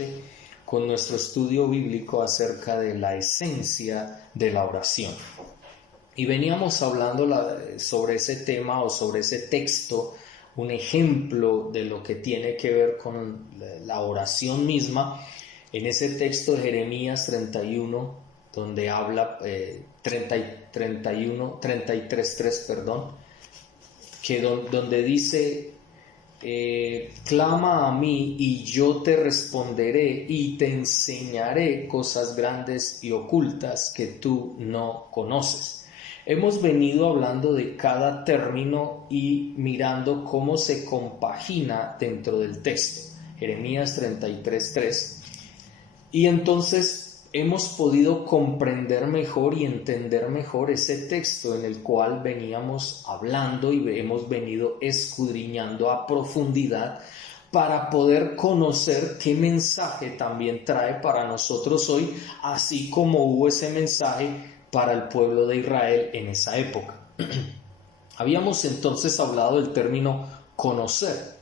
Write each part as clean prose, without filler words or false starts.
adelante con nuestro estudio bíblico acerca de la esencia de la oración. Y veníamos hablando sobre ese tema o sobre ese texto, un ejemplo de lo que tiene que ver con la oración misma, en ese texto de Jeremías 31, donde habla 33:3, donde dice: clama a mí y yo te responderé y te enseñaré cosas grandes y ocultas que tú no conoces. Hemos venido hablando de cada término y mirando cómo se compagina dentro del texto, Jeremías 33:3, y entonces hemos podido comprender mejor y entender mejor ese texto en el cual veníamos hablando y hemos venido escudriñando a profundidad para poder conocer qué mensaje también trae para nosotros hoy, así como hubo ese mensaje para el pueblo de Israel en esa época. Habíamos entonces hablado del término conocer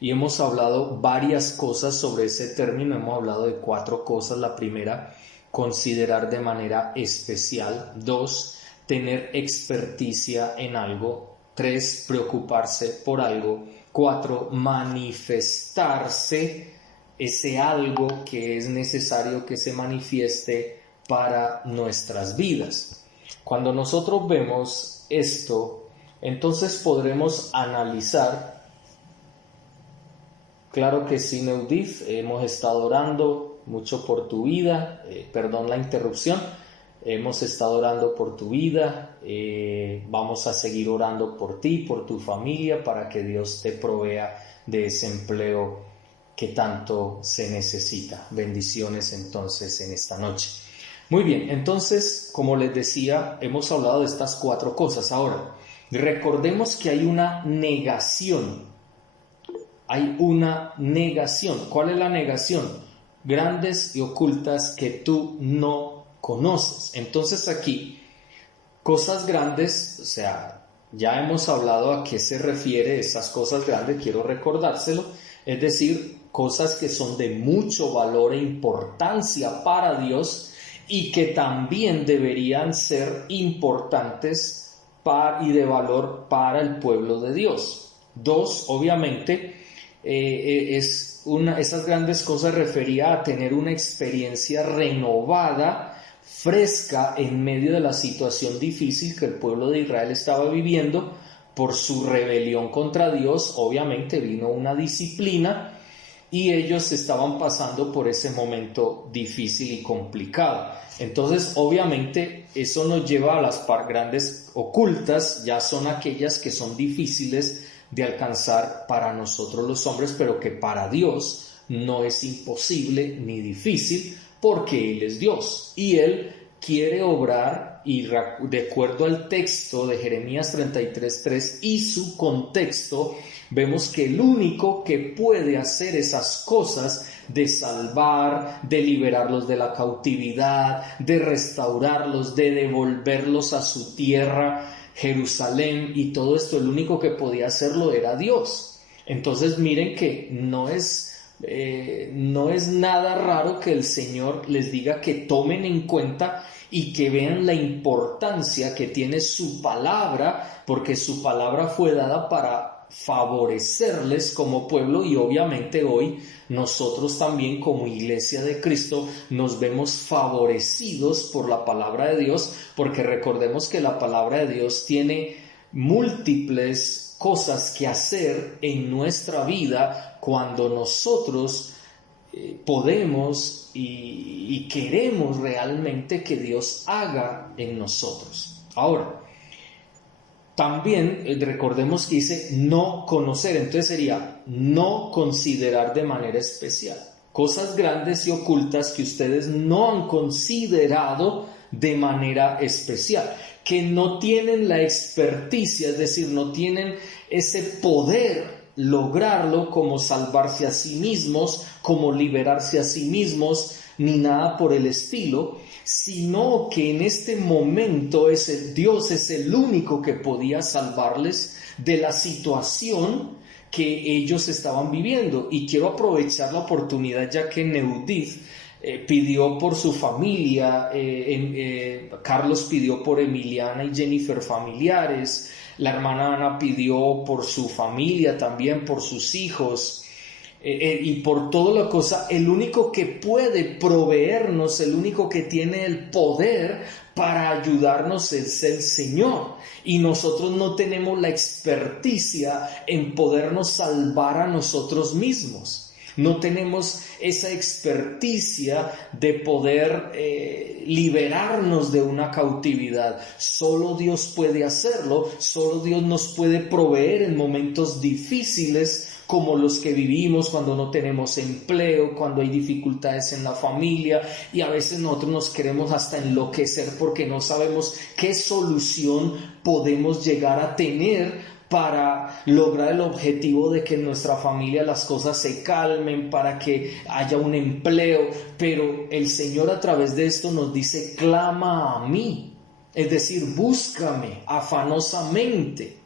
y hemos hablado varias cosas sobre ese término. Hemos hablado de 4 cosas. La primera, considerar de manera especial. 2, tener experticia en algo. 3, preocuparse por algo. 4, manifestarse ese algo que es necesario que se manifieste para nuestras vidas. Cuando nosotros vemos esto, entonces podremos analizar. Claro que sí, Neudif, hemos estado orando mucho por tu vida, perdón la interrupción, hemos estado orando por tu vida, vamos a seguir orando por ti, por tu familia, para que Dios te provea de ese empleo que tanto se necesita. Bendiciones entonces en esta noche. Muy bien, entonces, como les decía, hemos hablado de estas 4 cosas. Ahora, recordemos que hay una negación. Hay una negación. ¿Cuál es la negación? Grandes y ocultas que tú no conoces. Entonces aquí, cosas grandes, o sea, ya hemos hablado a qué se refiere esas cosas grandes, quiero recordárselo, es decir, cosas que son de mucho valor e importancia para Dios y que también deberían ser importantes y de valor para el pueblo de Dios. 2, obviamente, esas grandes cosas refería a tener una experiencia renovada, fresca, en medio de la situación difícil que el pueblo de Israel estaba viviendo por su rebelión contra Dios. Obviamente vino una disciplina y ellos estaban pasando por ese momento difícil y complicado. Entonces, obviamente, eso nos lleva a las grandes ocultas, ya son aquellas que son difíciles de alcanzar para nosotros los hombres, pero que para Dios no es imposible ni difícil, porque Él es Dios y Él quiere obrar, y de acuerdo al texto de Jeremías 33:3 y su contexto, vemos que el único que puede hacer esas cosas de salvar, de liberarlos de la cautividad, de restaurarlos, de devolverlos a su tierra, Jerusalén y todo esto, el único que podía hacerlo era Dios. Entonces miren que no es nada raro que el Señor les diga que tomen en cuenta y que vean la importancia que tiene su palabra, porque su palabra fue dada para favorecerles como pueblo, y obviamente hoy nosotros también como iglesia de Cristo nos vemos favorecidos por la palabra de Dios, porque recordemos que la palabra de Dios tiene múltiples cosas que hacer en nuestra vida cuando nosotros podemos y queremos realmente que Dios haga en nosotros. Ahora, también recordemos que dice no conocer, entonces sería no considerar de manera especial. Cosas grandes y ocultas que ustedes no han considerado de manera especial, que no tienen la experticia, es decir, no tienen ese poder lograrlo, como salvarse a sí mismos, como liberarse a sí mismos, ni nada por el estilo, sino que en este momento Dios es el único que podía salvarles de la situación que ellos estaban viviendo. Y quiero aprovechar la oportunidad, ya que Neudith pidió por su familia, Carlos pidió por Emiliana y Jennifer familiares, la hermana Ana pidió por su familia también, por sus hijos, y por toda la cosa. El único que puede proveernos, el único que tiene el poder para ayudarnos es el Señor, y nosotros no tenemos la experticia en podernos salvar a nosotros mismos. No tenemos esa experticia de poder liberarnos de una cautividad. Solo Dios puede hacerlo, solo Dios nos puede proveer en momentos difíciles como los que vivimos, cuando no tenemos empleo, cuando hay dificultades en la familia, y a veces nosotros nos queremos hasta enloquecer porque no sabemos qué solución podemos llegar a tener para lograr el objetivo de que en nuestra familia las cosas se calmen, para que haya un empleo. Pero el Señor a través de esto nos dice: clama a mí, es decir, búscame afanosamente.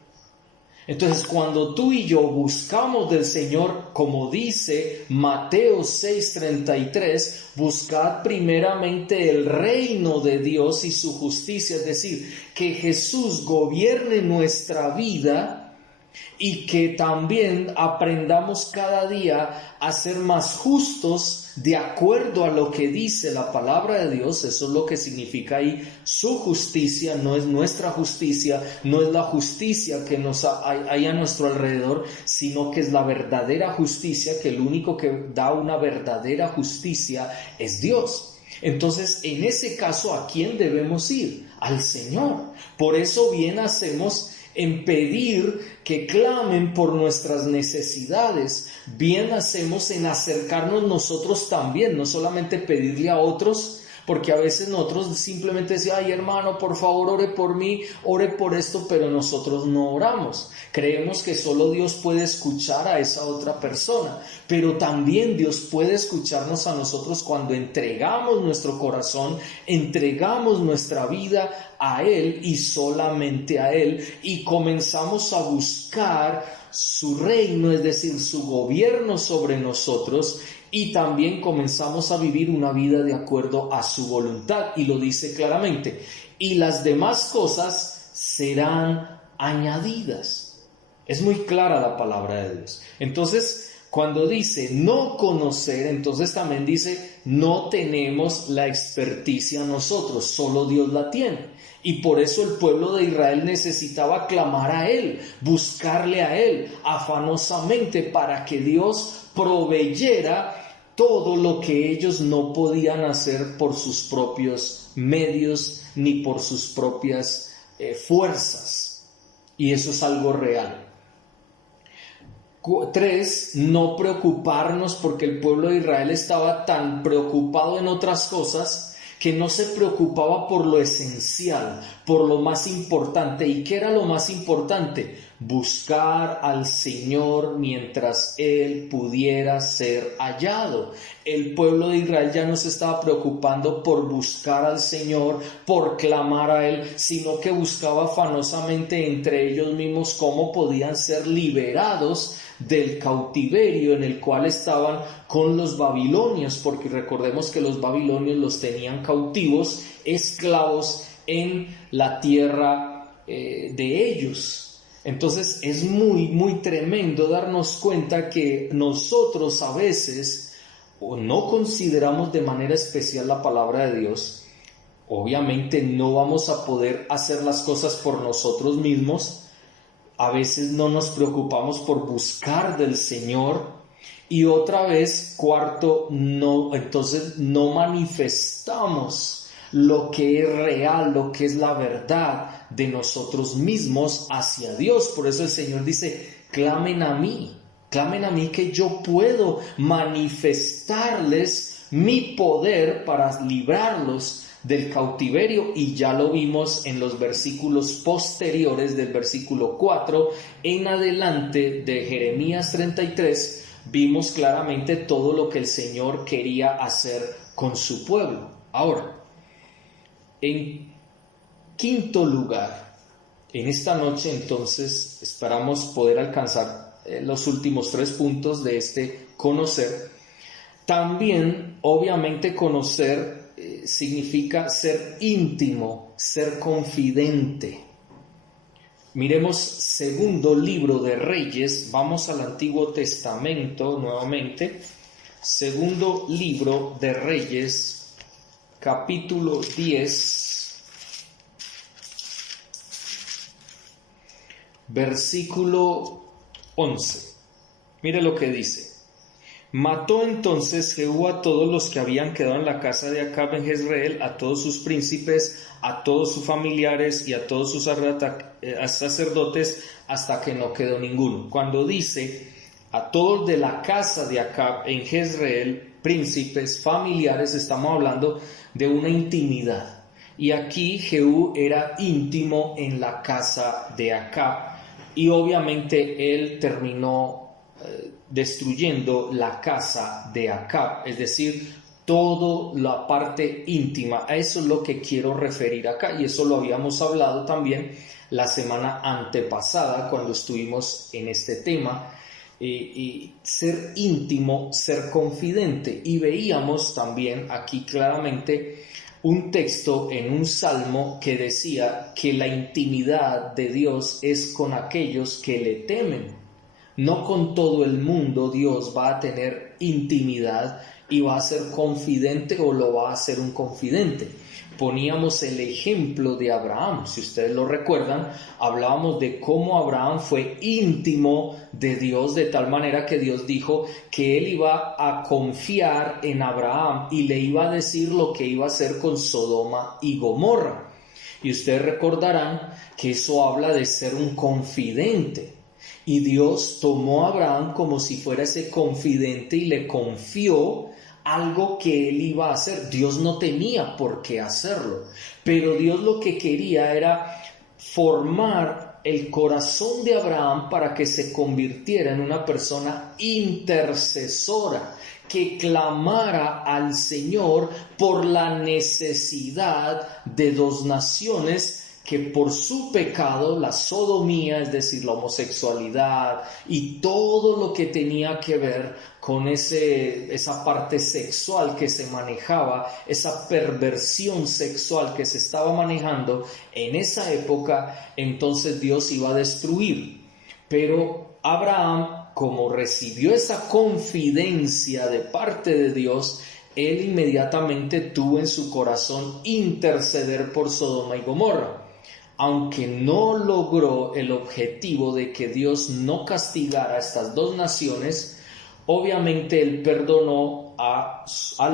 Entonces, cuando tú y yo buscamos del Señor, como dice Mateo 6:33, buscad primeramente el reino de Dios y su justicia, es decir, que Jesús gobierne nuestra vida, y que también aprendamos cada día a ser más justos de acuerdo a lo que dice la palabra de Dios. Eso es lo que significa ahí su justicia. No es nuestra justicia, no es la justicia que hay a nuestro alrededor, sino que es la verdadera justicia, que el único que da una verdadera justicia es Dios. Entonces, en ese caso, ¿a quién debemos ir? Al Señor. Por eso bien hacemos en pedir que clamen por nuestras necesidades. Bien hacemos en acercarnos nosotros también, no solamente pedirle a otros, porque a veces nosotros simplemente decimos: ay, hermano, por favor, ore por mí, ore por esto, pero nosotros no oramos. Creemos que solo Dios puede escuchar a esa otra persona, pero también Dios puede escucharnos a nosotros cuando entregamos nuestro corazón, entregamos nuestra vida a Él y solamente a Él, y comenzamos a buscar su reino, es decir, su gobierno sobre nosotros, y también comenzamos a vivir una vida de acuerdo a su voluntad. Y lo dice claramente: y las demás cosas serán añadidas. Es muy clara la palabra de Dios. Entonces, cuando dice no conocer, entonces también dice no tenemos la experticia nosotros, solo Dios la tiene. Y por eso el pueblo de Israel necesitaba clamar a Él, buscarle a Él afanosamente, para que Dios proveyera todo lo que ellos no podían hacer por sus propios medios ni por sus propias fuerzas. Y eso es algo real. 3, no preocuparnos, porque el pueblo de Israel estaba tan preocupado en otras cosas que no se preocupaba por lo esencial, por lo más importante. ¿Y qué era lo más importante? Buscar al Señor mientras Él pudiera ser hallado. El pueblo de Israel ya no se estaba preocupando por buscar al Señor, por clamar a Él, sino que buscaba afanosamente entre ellos mismos cómo podían ser liberados del cautiverio en el cual estaban con los babilonios, porque recordemos que los babilonios los tenían cautivos, esclavos en la tierra de ellos. Entonces es muy tremendo darnos cuenta que nosotros a veces o no consideramos de manera especial la palabra de Dios. Obviamente no vamos a poder hacer las cosas por nosotros mismos. A veces no nos preocupamos por buscar del Señor. Y otra vez, 4, entonces no manifestamos lo que es real, lo que es la verdad de nosotros mismos hacia Dios. Por eso el Señor dice: clamen a mí que yo puedo manifestarles mi poder para librarlos del cautiverio. Y ya lo vimos en los versículos posteriores, del versículo 4 en adelante de Jeremías 33, vimos claramente todo lo que el Señor quería hacer con su pueblo. Ahora, en quinto lugar, en esta noche entonces esperamos poder alcanzar los últimos 3 puntos de este conocer. También, obviamente, conocer significa ser íntimo, ser confidente. Miremos segundo libro de Reyes, vamos al Antiguo Testamento nuevamente. Segundo libro de Reyes, capítulo 10, versículo 11. Mire lo que dice. Mató entonces Jehú a todos los que habían quedado en la casa de Acab en Jezreel, a todos sus príncipes, a todos sus familiares y a todos sus sacerdotes, hasta que no quedó ninguno. Cuando dice a todos de la casa de Acab en Jezreel, príncipes, familiares, estamos hablando de una intimidad. Y aquí Jehú era íntimo en la casa de Acab, y obviamente él terminó destruyendo la casa de Acab, es decir, toda la parte íntima. A eso es lo que quiero referir acá, y eso lo habíamos hablado también la semana antepasada cuando estuvimos en este tema, y ser íntimo, ser confidente. Y veíamos también aquí claramente un texto en un salmo que decía que la intimidad de Dios es con aquellos que le temen. No con todo el mundo Dios va a tener intimidad y va a ser confidente o lo va a hacer un confidente. Poníamos el ejemplo de Abraham, si ustedes lo recuerdan, hablábamos de cómo Abraham fue íntimo de Dios de tal manera que Dios dijo que él iba a confiar en Abraham y le iba a decir lo que iba a hacer con Sodoma y Gomorra. Y ustedes recordarán que eso habla de ser un confidente. Y Dios tomó a Abraham como si fuera ese confidente y le confió algo que él iba a hacer. Dios no tenía por qué hacerlo, pero Dios lo que quería era formar el corazón de Abraham para que se convirtiera en una persona intercesora, que clamara al Señor por la necesidad de 2 naciones que por su pecado, la sodomía, es decir, la homosexualidad y todo lo que tenía que ver con esa parte sexual que se manejaba, esa perversión sexual que se estaba manejando en esa época, entonces Dios iba a destruir. Pero Abraham, como recibió esa confidencia de parte de Dios, él inmediatamente tuvo en su corazón interceder por Sodoma y Gomorra. Aunque no logró el objetivo de que Dios no castigara a estas 2 naciones, obviamente él perdonó a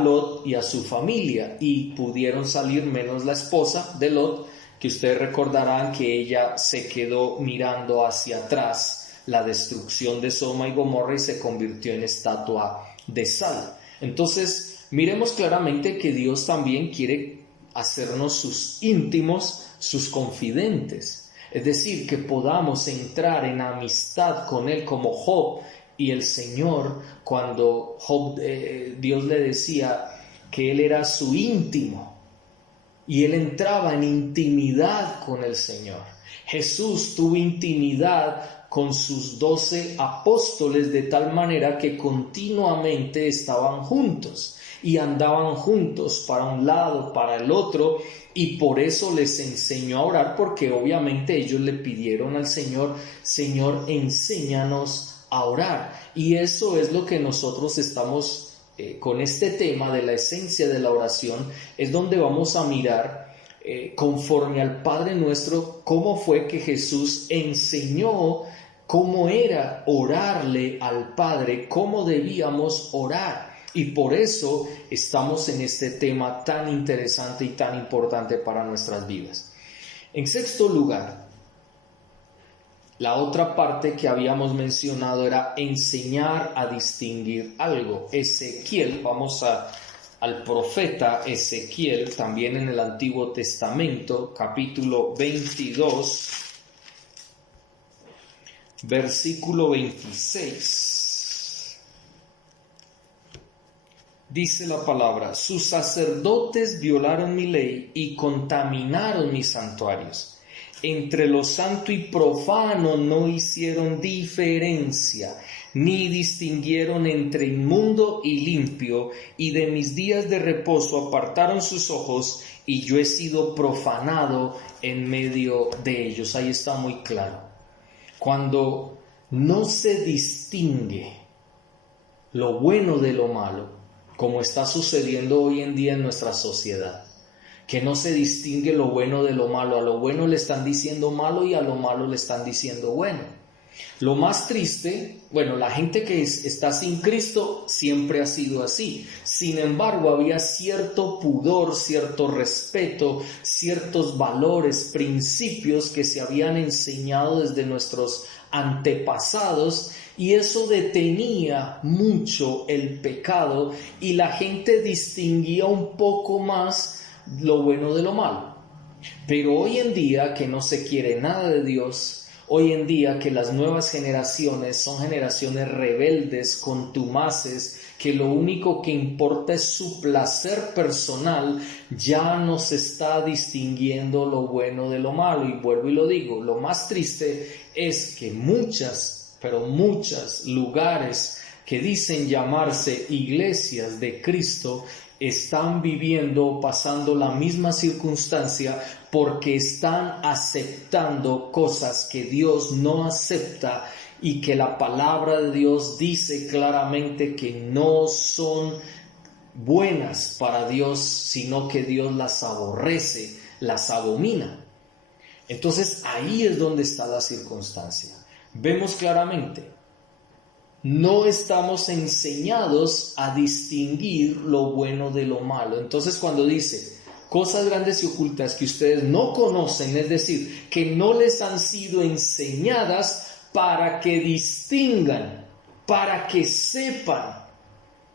Lot y a su familia, y pudieron salir menos la esposa de Lot, que ustedes recordarán que ella se quedó mirando hacia atrás la destrucción de Sodoma y Gomorra y se convirtió en estatua de sal. Entonces, miremos claramente que Dios también quiere hacernos sus íntimos, sus confidentes, es decir, que podamos entrar en amistad con Él como Job y el Señor, cuando Job, Dios le decía que Él era su íntimo y Él entraba en intimidad con el Señor. Jesús tuvo intimidad con sus 12 apóstoles de tal manera que continuamente estaban juntos y andaban juntos para un lado, para el otro, y por eso les enseñó a orar, porque obviamente ellos le pidieron al Señor: Señor, enséñanos a orar. Y eso es lo que nosotros estamos con este tema de la esencia de la oración, es donde vamos a mirar conforme al Padre Nuestro, cómo fue que Jesús enseñó cómo era orarle al Padre, cómo debíamos orar. Y por eso estamos en este tema tan interesante y tan importante para nuestras vidas. En sexto lugar, la otra parte que habíamos mencionado era enseñar a distinguir algo. Ezequiel, vamos al profeta Ezequiel, también en el Antiguo Testamento, capítulo 22, versículo 26. Dice la palabra: sus sacerdotes violaron mi ley y contaminaron mis santuarios. entre lo santo y profano no hicieron diferencia, ni distinguieron entre inmundo y limpio, y de mis días de reposo apartaron sus ojos, y yo he sido profanado en medio de ellos. Ahí está muy claro. Cuando no se distingue lo bueno de lo malo, como está sucediendo hoy en día en nuestra sociedad, que no se distingue lo bueno de lo malo, a lo bueno le están diciendo malo y a lo malo le están diciendo bueno. Lo más triste, bueno, la gente que está sin Cristo siempre ha sido así. Sin embargo, había cierto pudor, cierto respeto, ciertos valores, principios que se habían enseñado desde nuestros antepasados, y eso detenía mucho el pecado y la gente distinguía un poco más lo bueno de lo malo. Pero hoy en día que no se quiere nada de Dios, hoy en día que las nuevas generaciones son generaciones rebeldes, contumaces, que lo único que importa es su placer personal, ya no se está distinguiendo lo bueno de lo malo. Y vuelvo y lo digo, lo más triste es que muchos lugares que dicen llamarse iglesias de Cristo están viviendo, pasando la misma circunstancia, porque están aceptando cosas que Dios no acepta y que la palabra de Dios dice claramente que no son buenas para Dios, sino que Dios las aborrece, las abomina. Entonces ahí es donde está la circunstancia. Vemos claramente, no estamos enseñados a distinguir lo bueno de lo malo. Entonces cuando dice cosas grandes y ocultas que ustedes no conocen, es decir, que no les han sido enseñadas para que distingan, para que sepan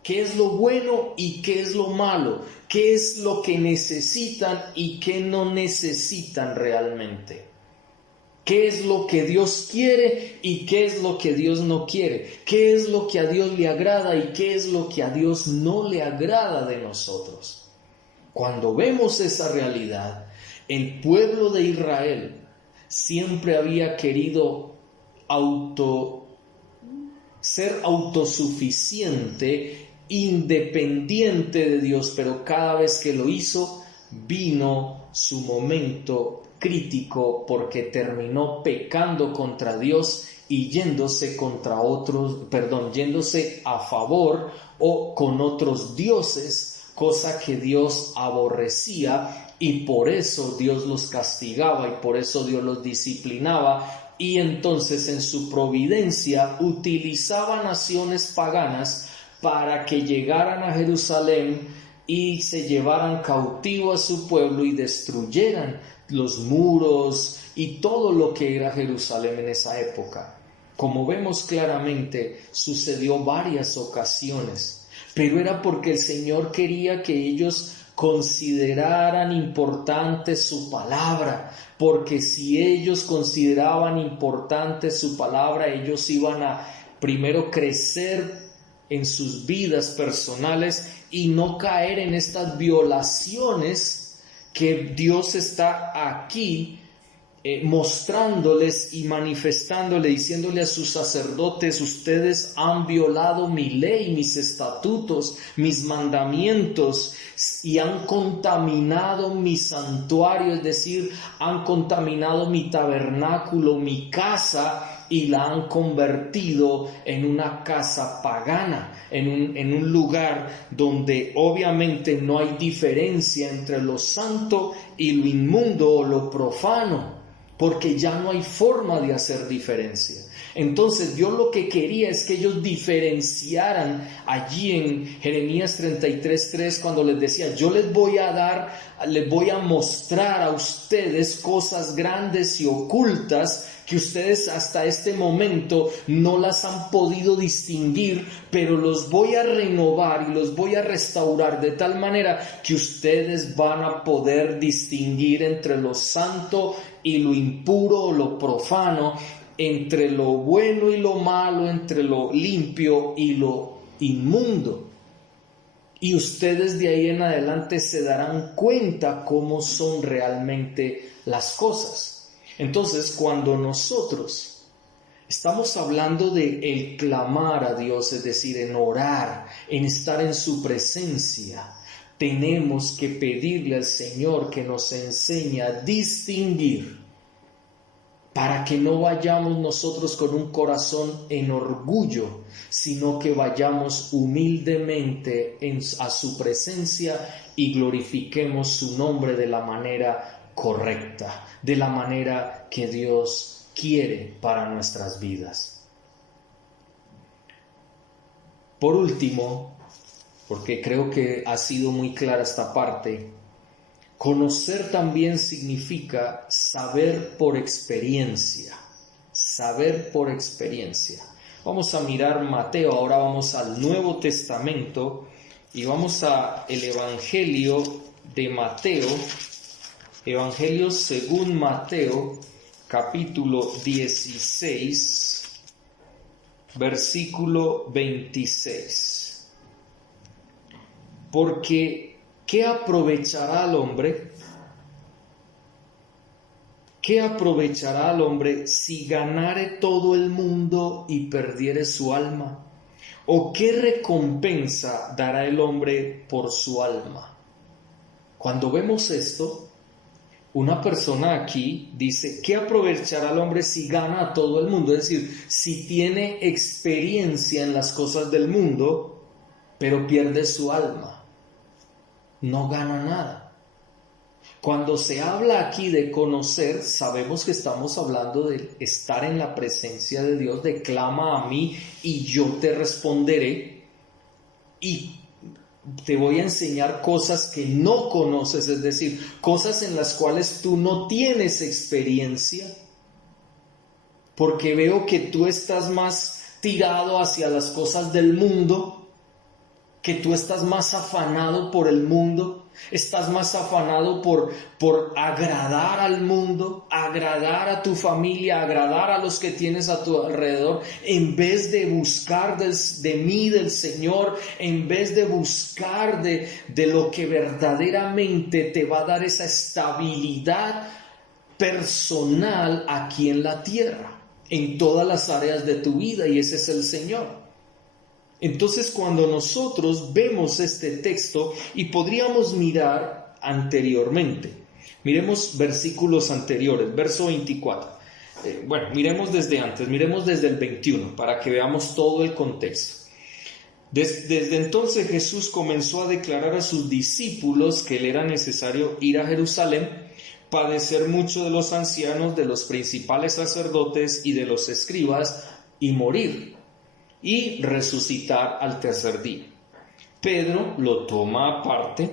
qué es lo bueno y qué es lo malo, qué es lo que necesitan y qué no necesitan realmente. ¿Qué es lo que Dios quiere y qué es lo que Dios no quiere? ¿Qué es lo que a Dios le agrada y qué es lo que a Dios no le agrada de nosotros? Cuando vemos esa realidad, el pueblo de Israel siempre había querido ser autosuficiente, independiente de Dios, pero cada vez que lo hizo, vino su momento crítico, porque terminó pecando contra Dios y yéndose a favor o con otros dioses, cosa que Dios aborrecía, y por eso Dios los castigaba y por eso Dios los disciplinaba. Y entonces en su providencia utilizaba naciones paganas para que llegaran a Jerusalén y se llevaran cautivo a su pueblo y destruyeran los muros y todo lo que era Jerusalén en esa época. Como vemos claramente, sucedió varias ocasiones, pero era porque el Señor quería que ellos consideraran importante su palabra, porque si ellos consideraban importante su palabra, ellos iban a primero crecer en sus vidas personales y no caer en estas violaciones que Dios está aquí mostrándoles y manifestándole, diciéndole a sus sacerdotes: ustedes han violado mi ley, mis estatutos, mis mandamientos, y han contaminado mi santuario, es decir, han contaminado mi tabernáculo, mi casa, y la han convertido en una casa pagana, en un lugar donde obviamente no hay diferencia entre lo santo y lo inmundo o lo profano, porque ya no hay forma de hacer diferencia. Entonces Dios lo que quería es que ellos diferenciaran allí en Jeremías 33:3, cuando les decía: yo les voy a mostrar a ustedes cosas grandes y ocultas que ustedes hasta este momento no las han podido distinguir, pero los voy a renovar y los voy a restaurar de tal manera que ustedes van a poder distinguir entre lo santo y lo impuro o lo profano, entre lo bueno y lo malo, entre lo limpio y lo inmundo. Y ustedes de ahí en adelante se darán cuenta cómo son realmente las cosas. Entonces, cuando nosotros estamos hablando de el clamar a Dios, es decir, en orar, en estar en su presencia, tenemos que pedirle al Señor que nos enseñe a distinguir, para que no vayamos nosotros con un corazón en orgullo, sino que vayamos humildemente a su presencia y glorifiquemos su nombre de la manera correcta, de la manera que Dios quiere para nuestras vidas. Por último, porque creo que ha sido muy clara esta parte, conocer también significa saber por experiencia. Saber por experiencia. Vamos a mirar Mateo, ahora vamos al Nuevo Testamento y vamos a el Evangelio de Mateo, Evangelio según Mateo, capítulo 16, versículo 26. Porque ¿qué aprovechará al hombre? ¿Qué aprovechará al hombre si ganare todo el mundo y perdiere su alma? ¿O qué recompensa dará el hombre por su alma? Cuando vemos esto, una persona aquí dice, ¿qué aprovechará al hombre si gana a todo el mundo? Es decir, si tiene experiencia en las cosas del mundo, pero pierde su alma. No gana nada. Cuando se habla aquí de conocer, sabemos que estamos hablando de estar en la presencia de Dios, de clama a mí y yo te responderé y te voy a enseñar cosas que no conoces, es decir, cosas en las cuales tú no tienes experiencia, porque veo que tú estás más tirado hacia las cosas del mundo, que tú estás más afanado por el mundo, estás más afanado por agradar al mundo, agradar a tu familia, agradar a los que tienes a tu alrededor, en vez de buscar de mí, del Señor, en vez de buscar de lo que verdaderamente te va a dar esa estabilidad personal aquí en la tierra, en todas las áreas de tu vida, y ese es el Señor. Entonces, cuando nosotros vemos este texto, y podríamos mirar anteriormente, miremos versículos anteriores, verso 24. Miremos desde antes, miremos desde el 21, para que veamos todo el contexto. Desde entonces Jesús comenzó a declarar a sus discípulos que le era necesario ir a Jerusalén, padecer mucho de los ancianos, de los principales sacerdotes y de los escribas, y morir, y resucitar al tercer día. Pedro lo toma aparte,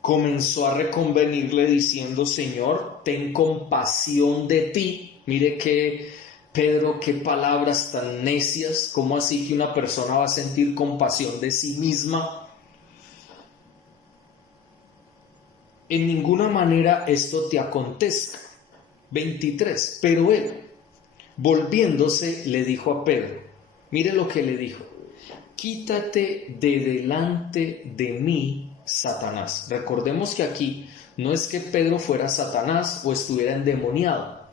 comenzó a reconvenirle diciendo, Señor, ten compasión de ti. Mire que Pedro, qué palabras tan necias, ¿cómo así que una persona va a sentir compasión de sí misma? En ninguna manera esto te acontezca. 23, pero él, volviéndose, le dijo a Pedro, mire lo que le dijo, quítate de delante de mí, Satanás. Recordemos que aquí no es que Pedro fuera Satanás o estuviera endemoniado.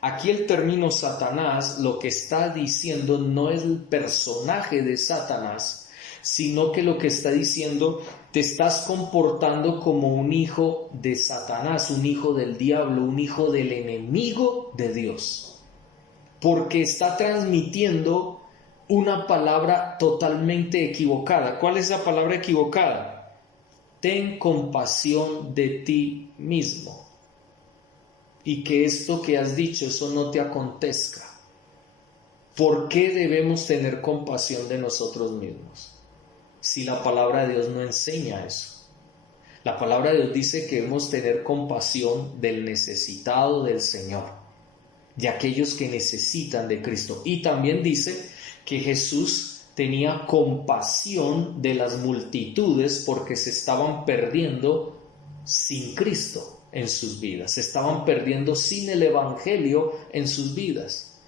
Aquí el término Satanás lo que está diciendo no es el personaje de Satanás, sino que lo que está diciendo, te estás comportando como un hijo de Satanás, un hijo del diablo, un hijo del enemigo de Dios, porque está transmitiendo una palabra totalmente equivocada. ¿Cuál es la palabra equivocada? Ten compasión de ti mismo. Y que esto que has dicho, eso no te acontezca. ¿Por qué debemos tener compasión de nosotros mismos? Si la palabra de Dios no enseña eso. La palabra de Dios dice que debemos tener compasión del necesitado del Señor, de aquellos que necesitan de Cristo. Y también dice que Jesús tenía compasión de las multitudes porque se estaban perdiendo sin Cristo en sus vidas, se estaban perdiendo sin el Evangelio en sus vidas.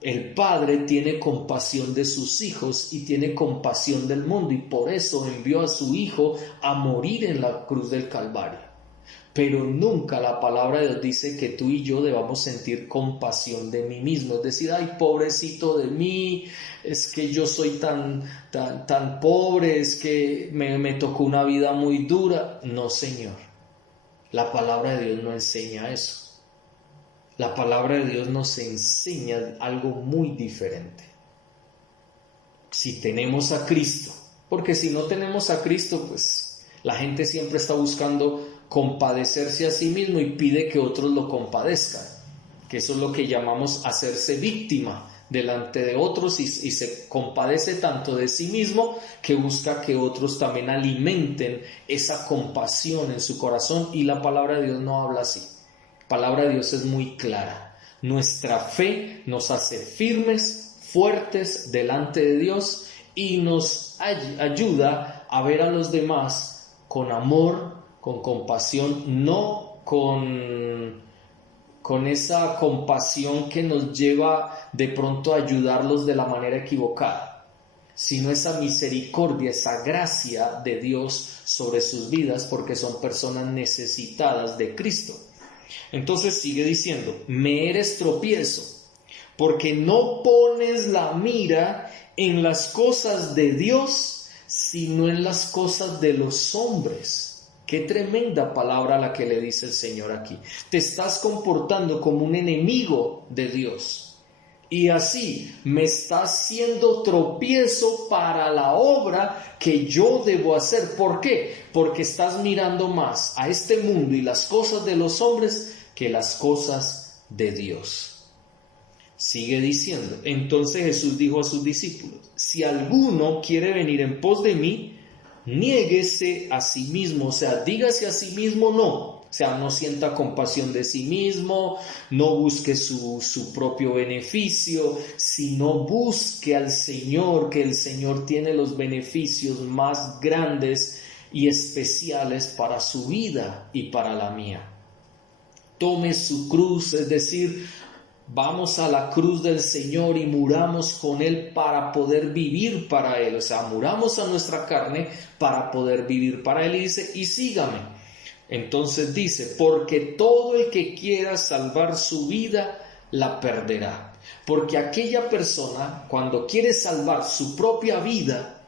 El Padre tiene compasión de sus hijos y tiene compasión del mundo, y por eso envió a su Hijo a morir en la cruz del Calvario. Pero nunca la palabra de Dios dice que tú y yo debamos sentir compasión de mí mismo. Es decir, ay, pobrecito de mí, es que yo soy tan pobre, es que me tocó una vida muy dura. No, Señor. La palabra de Dios no enseña eso. La palabra de Dios nos enseña algo muy diferente. Si tenemos a Cristo, porque si no tenemos a Cristo, pues la gente siempre está buscando compadecerse a sí mismo y pide que otros lo compadezcan, que eso es lo que llamamos hacerse víctima delante de otros y se compadece tanto de sí mismo que busca que otros también alimenten esa compasión en su corazón, y la palabra de Dios no habla así. La palabra de Dios es muy clara. Nuestra fe nos hace firmes, fuertes delante de Dios y nos ayuda a ver a los demás con amor, con compasión, no con esa compasión que nos lleva de pronto a ayudarlos de la manera equivocada, sino esa misericordia, esa gracia de Dios sobre sus vidas, porque son personas necesitadas de Cristo. Entonces sigue diciendo, me eres tropiezo, porque no pones la mira en las cosas de Dios, sino en las cosas de los hombres. Qué tremenda palabra la que le dice el Señor aquí. Te estás comportando como un enemigo de Dios. Y así me estás haciendo tropiezo para la obra que yo debo hacer. ¿Por qué? Porque estás mirando más a este mundo y las cosas de los hombres que las cosas de Dios. Sigue diciendo, entonces Jesús dijo a sus discípulos, si alguno quiere venir en pos de mí, niéguese a sí mismo, o sea, dígase a sí mismo no. O sea, no sienta compasión de sí mismo, no busque su propio beneficio, sino busque al Señor, que el Señor tiene los beneficios más grandes y especiales para su vida y para la mía. Tome su cruz, es decir, vamos a la cruz del Señor y muramos con Él para poder vivir para Él. O sea, muramos a nuestra carne para poder vivir para Él. Y dice, y sígame. Entonces dice, porque todo el que quiera salvar su vida, la perderá. Porque aquella persona, cuando quiere salvar su propia vida,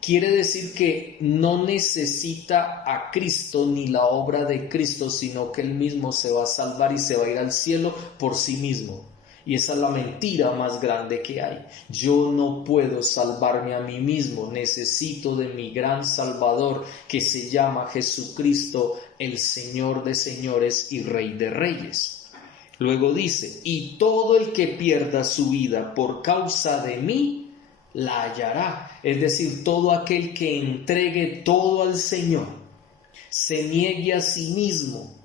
quiere decir que no necesita a Cristo ni la obra de Cristo, sino que Él mismo se va a salvar y se va a ir al cielo por sí mismo. Y esa es la mentira más grande que hay. Yo no puedo salvarme a mí mismo, necesito de mi gran Salvador que se llama Jesucristo, el Señor de señores y Rey de reyes. Luego dice, y todo el que pierda su vida por causa de mí, la hallará. Es decir, todo aquel que entregue todo al Señor, se niegue a sí mismo,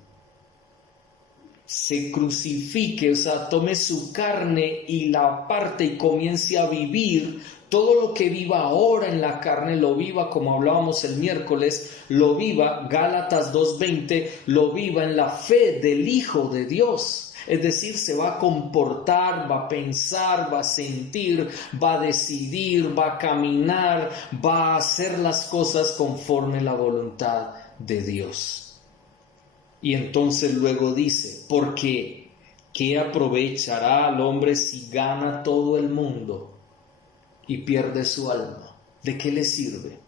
se crucifique, o sea, tome su carne y la aparte y comience a vivir todo lo que viva ahora en la carne, lo viva como hablábamos el miércoles, lo viva, Gálatas 2:20, lo viva en la fe del Hijo de Dios. Es decir, se va a comportar, va a pensar, va a sentir, va a decidir, va a caminar, va a hacer las cosas conforme la voluntad de Dios. Y entonces luego dice, porque ¿qué aprovechará al hombre si gana todo el mundo y pierde su alma? ¿De qué le sirve?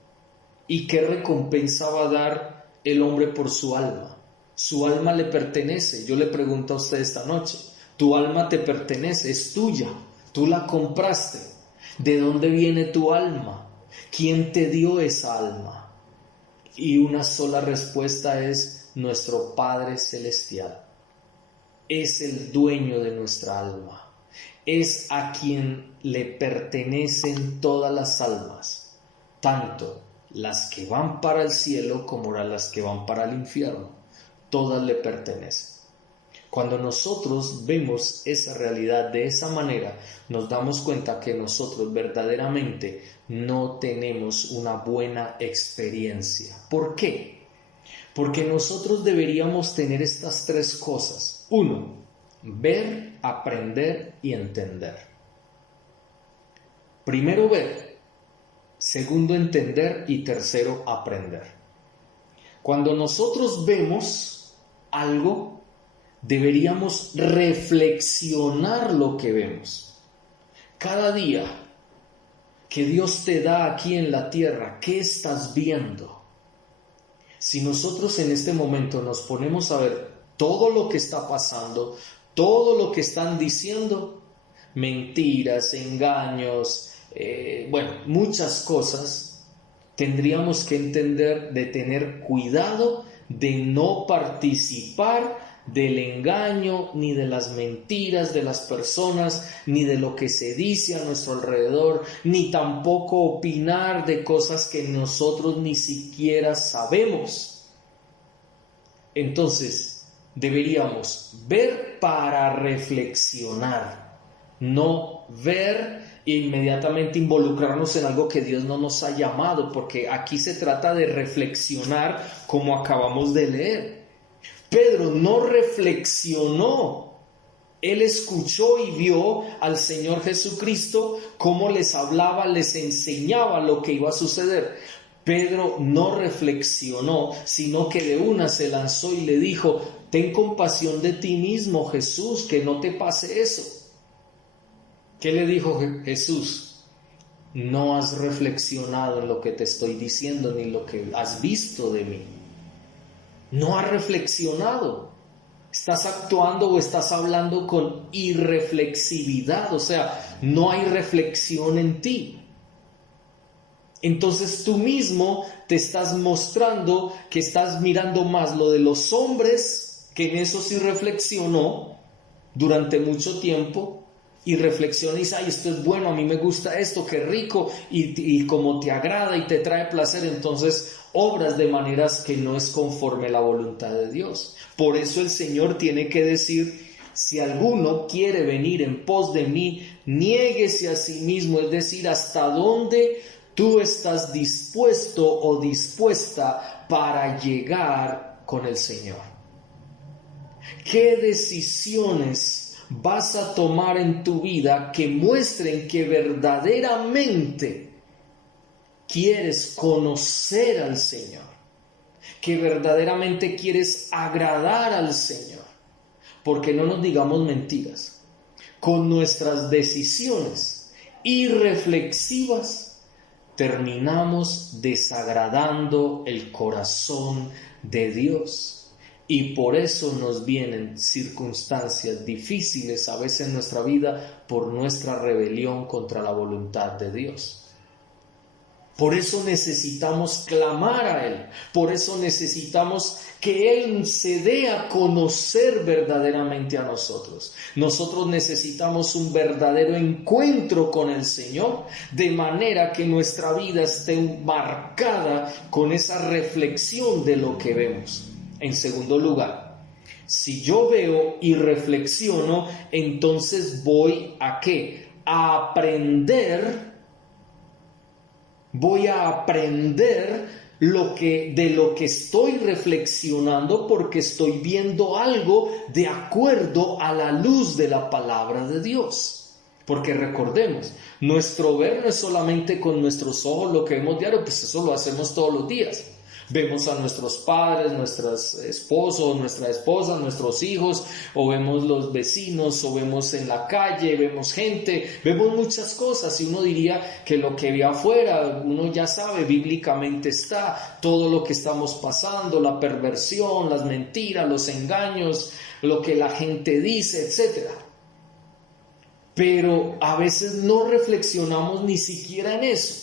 ¿Y qué recompensa va a dar el hombre por su alma? Su alma le pertenece. Yo le pregunto a usted esta noche, tu alma te pertenece, es tuya, tú la compraste. ¿De dónde viene tu alma? ¿Quién te dio esa alma? Y una sola respuesta es nuestro Padre Celestial. Es el dueño de nuestra alma. Es a quien le pertenecen todas las almas, tanto las que van para el cielo como las que van para el infierno. Todas le pertenecen. Cuando nosotros vemos esa realidad de esa manera, nos damos cuenta que nosotros verdaderamente no tenemos una buena experiencia. ¿Por qué? Porque nosotros deberíamos tener estas tres cosas. 1, ver, aprender y entender. Primero ver, segundo entender y tercero aprender. Cuando nosotros vemos algo, deberíamos reflexionar lo que vemos. Cada día que Dios te da aquí en la tierra, ¿qué estás viendo? Si nosotros en este momento nos ponemos a ver todo lo que está pasando, todo lo que están diciendo, mentiras, engaños, muchas cosas, tendríamos que entender de tener cuidado de no participar del engaño, ni de las mentiras de las personas, ni de lo que se dice a nuestro alrededor, ni tampoco opinar de cosas que nosotros ni siquiera sabemos. Entonces, deberíamos ver para reflexionar, no ver e inmediatamente involucrarnos en algo que Dios no nos ha llamado, porque aquí se trata de reflexionar como acabamos de leer. Pedro no reflexionó, él escuchó y vio al Señor Jesucristo cómo les hablaba, les enseñaba lo que iba a suceder. Pedro no reflexionó, sino que de una se lanzó y le dijo: ten compasión de ti mismo, Jesús, que no te pase eso. ¿Qué le dijo Jesús? No has reflexionado en lo que te estoy diciendo, ni lo que has visto de mí. No has reflexionado. Estás actuando o estás hablando con irreflexividad, o sea, no hay reflexión en ti. Entonces tú mismo te estás mostrando que estás mirando más lo de los hombres, que en eso sí reflexionó durante mucho tiempo, y reflexiona y dice: ay, esto es bueno, a mí me gusta esto, qué rico, y como te agrada y te trae placer, entonces obras de maneras que no es conforme a la voluntad de Dios. Por eso el Señor tiene que decir: si alguno quiere venir en pos de mí, niéguese a sí mismo, es decir, hasta dónde tú estás dispuesto o dispuesta para llegar con el Señor. ¿Qué decisiones vas a tomar en tu vida que muestren que verdaderamente quieres conocer al Señor, que verdaderamente quieres agradar al Señor? Porque no nos digamos mentiras, con nuestras decisiones irreflexivas terminamos desagradando el corazón de Dios. Y por eso nos vienen circunstancias difíciles a veces en nuestra vida por nuestra rebelión contra la voluntad de Dios. Por eso necesitamos clamar a Él, por eso necesitamos que Él se dé a conocer verdaderamente a nosotros. Nosotros necesitamos un verdadero encuentro con el Señor, de manera que nuestra vida esté marcada con esa reflexión de lo que vemos. En segundo lugar, si yo veo y reflexiono, entonces voy ¿a qué? A aprender. Voy a aprender de lo que estoy reflexionando, porque estoy viendo algo de acuerdo a la luz de la palabra de Dios. Porque recordemos, nuestro ver no es solamente con nuestros ojos lo que vemos diario, pues eso lo hacemos todos los días. Vemos a nuestros padres, nuestros esposos, nuestra esposa, nuestros hijos, o vemos los vecinos, o vemos en la calle, vemos gente, vemos muchas cosas, y uno diría que lo que ve afuera, uno ya sabe, bíblicamente está, todo lo que estamos pasando, la perversión, las mentiras, los engaños, lo que la gente dice, etc. Pero a veces no reflexionamos ni siquiera en eso.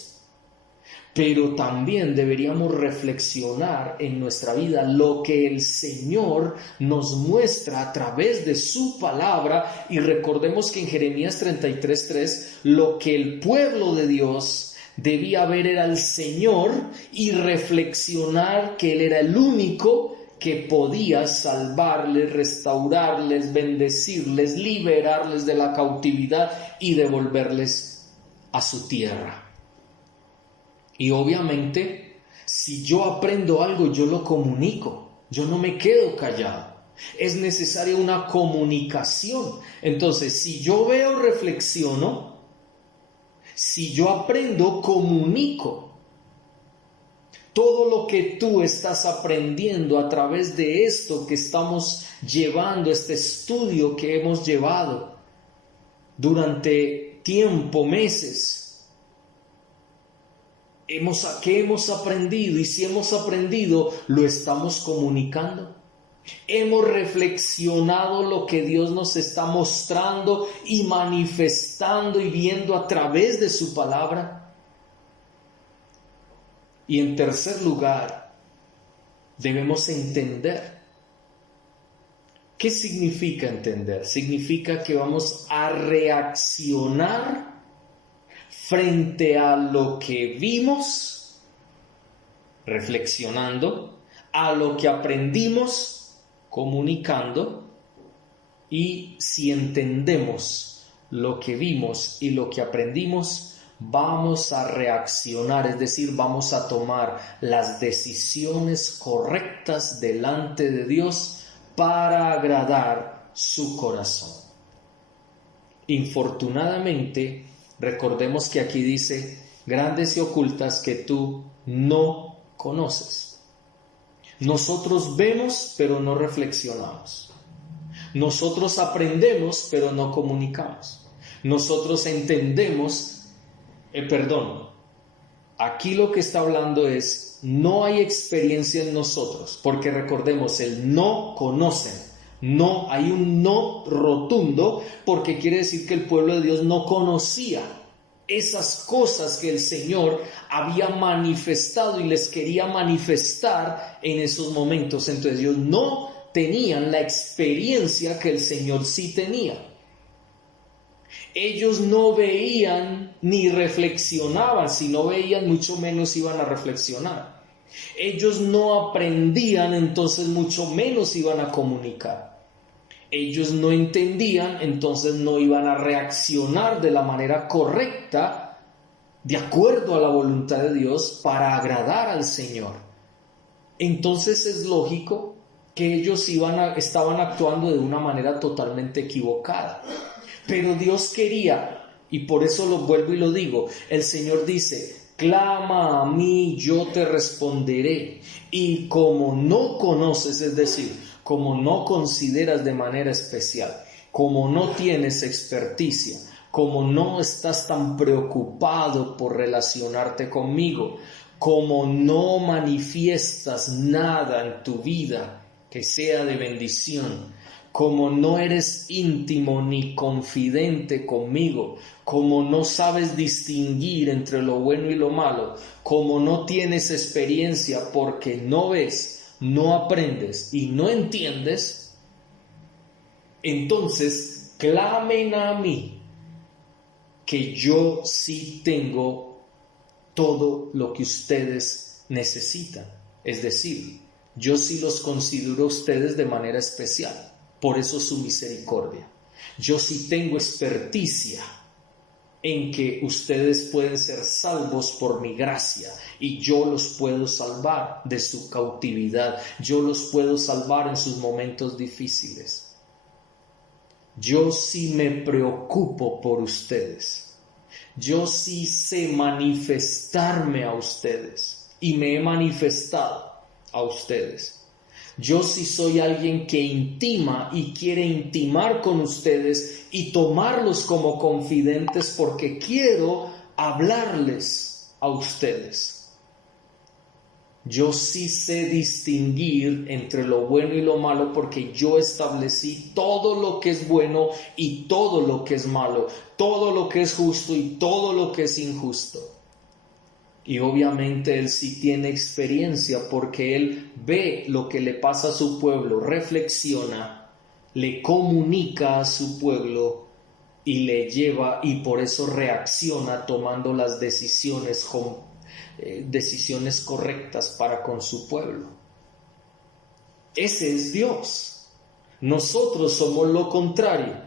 Pero también deberíamos reflexionar en nuestra vida lo que el Señor nos muestra a través de su palabra. Y recordemos que en Jeremías 33:3, lo que el pueblo de Dios debía ver era al Señor y reflexionar que Él era el único que podía salvarles, restaurarles, bendecirles, liberarles de la cautividad y devolverles a su tierra. Y obviamente, si yo aprendo algo, yo lo comunico, yo no me quedo callado. Es necesaria una comunicación. Entonces, si yo veo, reflexiono, si yo aprendo, comunico. Todo lo que tú estás aprendiendo a través de esto que estamos llevando, este estudio que hemos llevado durante tiempo, meses, ¿qué hemos aprendido? Y si hemos aprendido, ¿lo estamos comunicando? ¿Hemos reflexionado lo que Dios nos está mostrando y manifestando y viendo a través de su palabra? Y en tercer lugar, debemos entender. ¿Qué significa entender? Significa que vamos a reaccionar frente a lo que vimos, reflexionando, a lo que aprendimos, comunicando, y si entendemos lo que vimos y lo que aprendimos, vamos a reaccionar, es decir, vamos a tomar las decisiones correctas delante de Dios para agradar su corazón. Infortunadamente, recordemos que aquí dice, grandes y ocultas que tú no conoces. Nosotros vemos, pero no reflexionamos. Nosotros aprendemos, pero no comunicamos. Nosotros entendemos, aquí lo que está hablando es, no hay experiencia en nosotros, porque recordemos, el no conocen, no, hay un no rotundo, porque quiere decir que el pueblo de Dios no conocía esas cosas que el Señor había manifestado y les quería manifestar en esos momentos. Entonces ellos no tenían la experiencia que el Señor sí tenía. Ellos no veían ni reflexionaban, si no veían mucho menos iban a reflexionar. Ellos no aprendían, entonces mucho menos iban a comunicar. Ellos no entendían, entonces no iban a reaccionar de la manera correcta, de acuerdo a la voluntad de Dios, para agradar al Señor. Entonces es lógico que ellos estaban actuando de una manera totalmente equivocada. Pero Dios quería, y por eso lo vuelvo y lo digo, el Señor dice, clama a mí, yo te responderé. Y como no conoces, es decir, como no consideras de manera especial, como no tienes experticia, como no estás tan preocupado por relacionarte conmigo, como no manifiestas nada en tu vida que sea de bendición, como no eres íntimo ni confidente conmigo, como no sabes distinguir entre lo bueno y lo malo, como no tienes experiencia porque no ves, no aprendes y no entiendes, entonces clamen a mí, que yo sí tengo todo lo que ustedes necesitan. Es decir, yo sí los considero a ustedes de manera especial. Por eso su misericordia. Yo sí tengo experticia en que ustedes pueden ser salvos por mi gracia y yo los puedo salvar de su cautividad. Yo los puedo salvar en sus momentos difíciles. Yo sí me preocupo por ustedes. Yo sí sé manifestarme a ustedes y me he manifestado a ustedes. Yo sí soy alguien que intima y quiere intimar con ustedes y tomarlos como confidentes porque quiero hablarles a ustedes. Yo sí sé distinguir entre lo bueno y lo malo porque yo establecí todo lo que es bueno y todo lo que es malo, todo lo que es justo y todo lo que es injusto. Y obviamente Él sí tiene experiencia porque Él ve lo que le pasa a su pueblo, reflexiona, le comunica a su pueblo y le lleva y por eso reacciona tomando las decisiones correctas para con su pueblo. Ese es Dios. Nosotros somos lo contrario,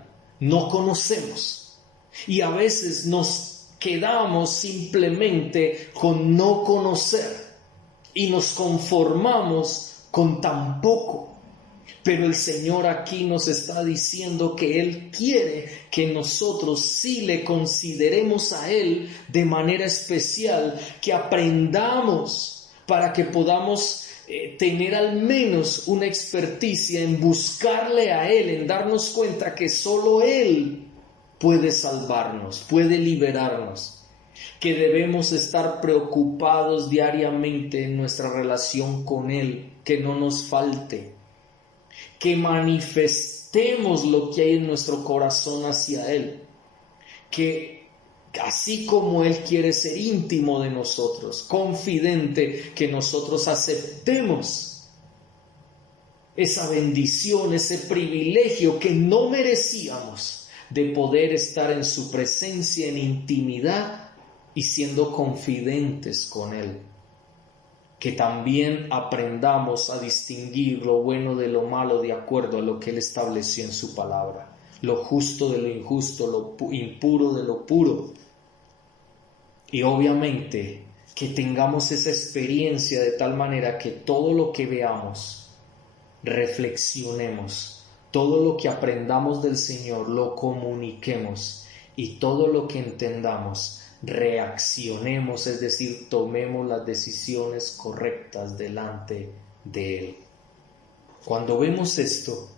no conocemos y a veces nos quedamos simplemente con no conocer y nos conformamos con tan poco. Pero el Señor aquí nos está diciendo que Él quiere que nosotros sí le consideremos a Él de manera especial, que aprendamos para que podamos tener al menos una experticia en buscarle a Él, en darnos cuenta que solo Él puede salvarnos, puede liberarnos, que debemos estar preocupados diariamente en nuestra relación con Él, que no nos falte, que manifestemos lo que hay en nuestro corazón hacia Él, que así como Él quiere ser íntimo de nosotros, confidente, que nosotros aceptemos esa bendición, ese privilegio que no merecíamos de poder estar en su presencia en intimidad y siendo confidentes con Él. Que también aprendamos a distinguir lo bueno de lo malo de acuerdo a lo que Él estableció en su palabra, lo justo de lo injusto, lo impuro de lo puro. Y obviamente que tengamos esa experiencia de tal manera que todo lo que veamos, reflexionemos, todo lo que aprendamos del Señor lo comuniquemos y todo lo que entendamos reaccionemos, es decir, tomemos las decisiones correctas delante de Él. Cuando vemos esto,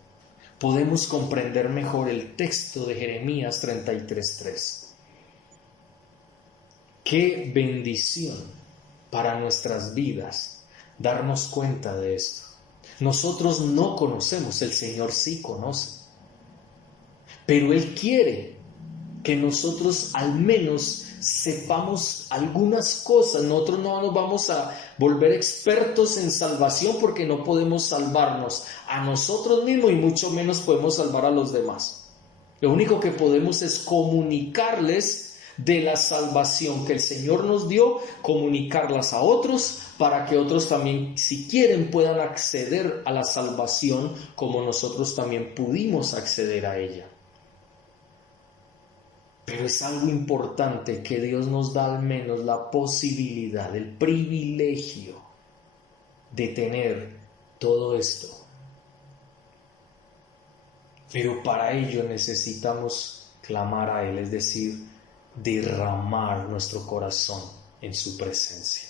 podemos comprender mejor el texto de Jeremías 33:3. Qué bendición para nuestras vidas darnos cuenta de esto. Nosotros no conocemos, el Señor sí conoce, pero Él quiere que nosotros al menos sepamos algunas cosas. Nosotros no nos vamos a volver expertos en salvación porque no podemos salvarnos a nosotros mismos y mucho menos podemos salvar a los demás. Lo único que podemos es comunicarles de la salvación que el Señor nos dio, comunicarlas a otros para que otros también, si quieren, puedan acceder a la salvación como nosotros también pudimos acceder a ella. Pero es algo importante que Dios nos da al menos la posibilidad, el privilegio de tener todo esto. Pero para ello necesitamos clamar a Él, es decir, derramar nuestro corazón en su presencia.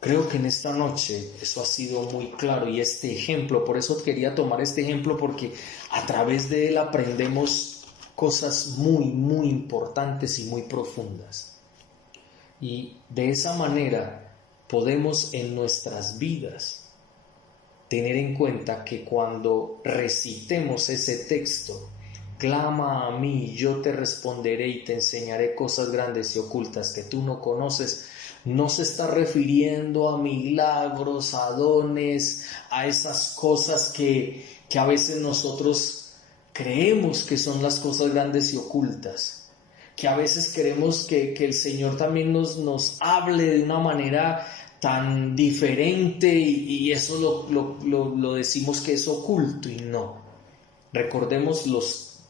Creo que en esta noche eso ha sido muy claro y este ejemplo, por eso quería tomar este ejemplo porque a través de él aprendemos cosas muy, muy importantes y muy profundas. Y de esa manera podemos en nuestras vidas tener en cuenta que cuando recitemos ese texto, clama a mí, yo te responderé y te enseñaré cosas grandes y ocultas que tú no conoces, no se está refiriendo a milagros, a dones, a esas cosas que a veces nosotros creemos que son las cosas grandes y ocultas, que a veces queremos que el Señor también nos hable de una manera tan diferente y eso lo decimos que es oculto y no. Recordemos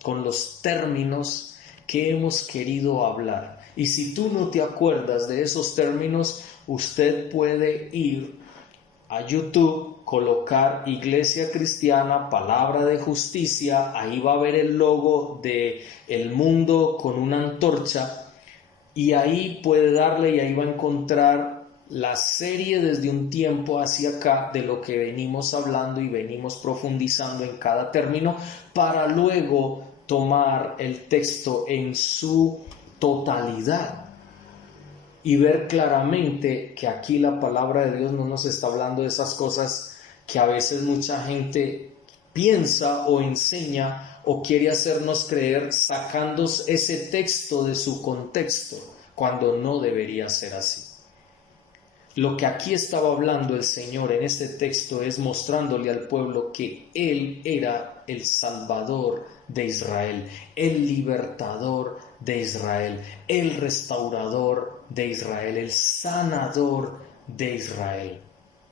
con los términos que hemos querido hablar. Y si tú no te acuerdas de esos términos, usted puede ir a YouTube, colocar Iglesia Cristiana, Palabra de Justicia, ahí va a ver el logo de El Mundo con una antorcha y ahí puede darle y ahí va a encontrar la serie desde un tiempo hacia acá de lo que venimos hablando y venimos profundizando en cada término para luego tomar el texto en su totalidad y ver claramente que aquí la palabra de Dios no nos está hablando de esas cosas que a veces mucha gente piensa o enseña o quiere hacernos creer sacando ese texto de su contexto cuando no debería ser así. Lo que aquí estaba hablando el Señor en este texto es mostrándole al pueblo que Él era el Salvador de Israel, el libertador de Israel, el restaurador de Israel, el sanador de Israel,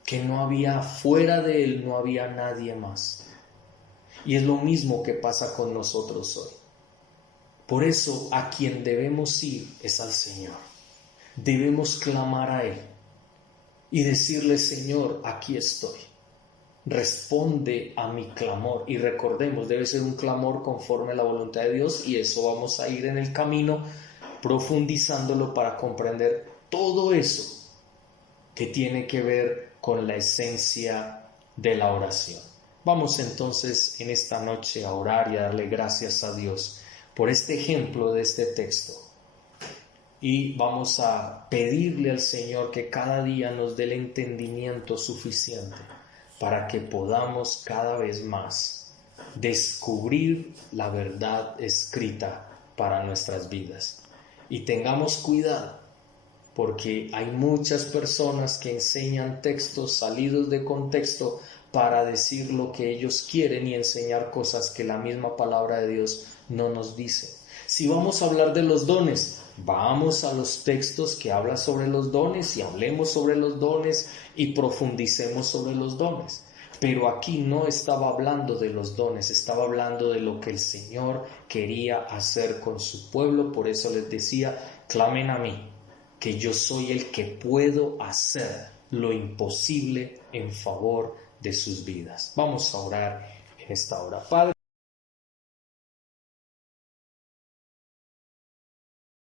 que no había fuera de Él, no había nadie más. Y es lo mismo que pasa con nosotros hoy. Por eso a quien debemos ir es al Señor. Debemos clamar a Él y decirle: Señor, aquí estoy, responde a mi clamor. Y recordemos, debe ser un clamor conforme a la voluntad de Dios, y eso vamos a ir en el camino profundizándolo para comprender todo eso que tiene que ver con la esencia de la oración. Vamos entonces en esta noche a orar y a darle gracias a Dios por este ejemplo de este texto. Y vamos a pedirle al Señor que cada día nos dé el entendimiento suficiente para que podamos cada vez más descubrir la verdad escrita para nuestras vidas. Y tengamos cuidado, porque hay muchas personas que enseñan textos salidos de contexto para decir lo que ellos quieren y enseñar cosas que la misma palabra de Dios no nos dice. Si vamos a hablar de los dones, vamos a los textos que hablan sobre los dones y hablemos sobre los dones y profundicemos sobre los dones. Pero aquí no estaba hablando de los dones, estaba hablando de lo que el Señor quería hacer con su pueblo. Por eso les decía, clamen a mí, que yo soy el que puedo hacer lo imposible en favor de sus vidas. Vamos a orar en esta hora. Padre,